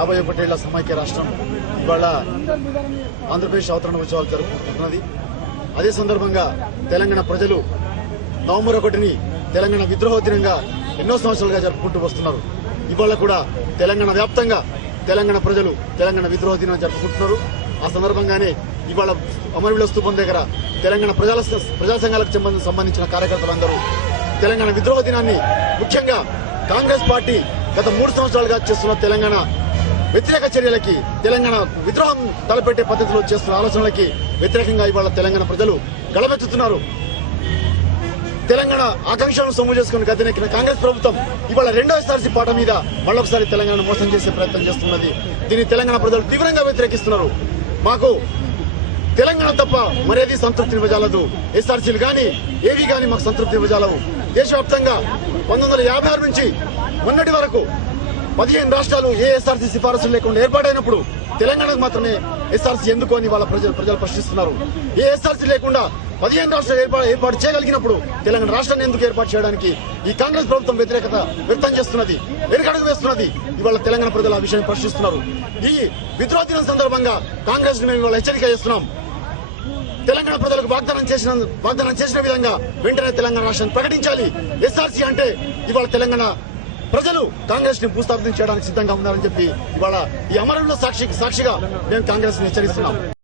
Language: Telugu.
51 ఏళ్ల సమైక్య రాష్ట్రం ఇవాళ ఆంధ్రప్రదేశ్ అవతరణ ఉత్సవాలు జరుపుకుంటున్నది. అదే సందర్భంగా తెలంగాణ ప్రజలు నవంబర్ 1ని తెలంగాణ విద్రోహ దినంగా ఎన్నో సంవత్సరాలుగా జరుపుకుంటూ వస్తున్నారు. ఇవాళ కూడా తెలంగాణ వ్యాప్తంగా తెలంగాణ ప్రజలు తెలంగాణ విద్రోహ దినం జరుపుకుంటున్నారు. ఆ సందర్భంగానే ఇవాళ అమరవీరుల స్తూపం దగ్గర తెలంగాణ ప్రజా సంఘాలకు సంబంధించిన కార్యకర్తలందరూ తెలంగాణ విద్రోహ దినాన్ని ముఖ్యంగా కాంగ్రెస్ పార్టీ గత 3 సంవత్సరాలుగా చేస్తున్న తెలంగాణ వ్యతిరేక చర్యలకి, తెలంగాణ విద్రోహం తలపెట్టే పద్ధతిలో చేస్తున్న ఆలోచనలకి వ్యతిరేకంగా ఇవాళ తెలంగాణ ప్రజలు గళమెత్తుతున్నారు. తెలంగాణ ఆకాంక్షలను సొమ్ము చేసుకుని గద్దెనెక్కిన కాంగ్రెస్ ప్రభుత్వం ఇవాళ రెండో ఎస్ఆర్సీ పాట మీద మళ్ళొకసారి తెలంగాణ మోసం చేసే ప్రయత్నం చేస్తున్నది. దీన్ని తెలంగాణ ప్రజలు తీవ్రంగా వ్యతిరేకిస్తున్నారు. మాకు తెలంగాణ తప్ప మరేది సంతృప్తి ఇవ్వజాలదు. ఎస్ఆర్సీలు గాని ఏవి గాని మాకు సంతృప్తి ఇవ్వజాలవు. దేశవ్యాప్తంగా 1956 నుంచి మొన్నటి వరకు 15 రాష్ట్రాలు ఏ ఎస్ఆర్సీ సిఫారసులు లేకుండా ఏర్పాటైనప్పుడు తెలంగాణకు మాత్రమే ఎస్ఆర్సీ ఎందుకు అని వాళ్ళ ప్రజలు ప్రశ్నిస్తున్నారు. ఏ ఎస్ఆర్సీ లేకుండా 15 రాష్ట్రాలు ఏర్పాటు చేయగలిగినప్పుడు తెలంగాణ రాష్ట్రాన్ని ఎందుకు ఏర్పాటు చేయడానికి ఈ కాంగ్రెస్ ప్రభుత్వం వ్యతిరేకత వ్యక్తం చేస్తున్నది, వెనుకడుగు వేస్తున్నది. ఇవాళ తెలంగాణ ప్రజలు ఆ విషయాన్ని ప్రశ్నిస్తున్నారు. ఈ విద్రోహ దినం సందర్భంగా కాంగ్రెస్ ను మేము ఇవాళ హెచ్చరిక చేస్తున్నాం. తెలంగాణ ప్రజలకు వాగ్దానం చేసిన విధంగా వెంటనే తెలంగాణ రాష్ట్రాన్ని ప్రకటించాలి. ఎస్ఆర్సీ అంటే ఇవాళ తెలంగాణ ప్రజలు కాంగ్రెస్ ని భూస్థాపితం చేయడానికి సిద్ధంగా ఉన్నారని చెప్పి ఇవాళ ఈ అమరవీరుల సాక్షిగా మేము కాంగ్రెస్ ని హెచ్చరిస్తున్నాం.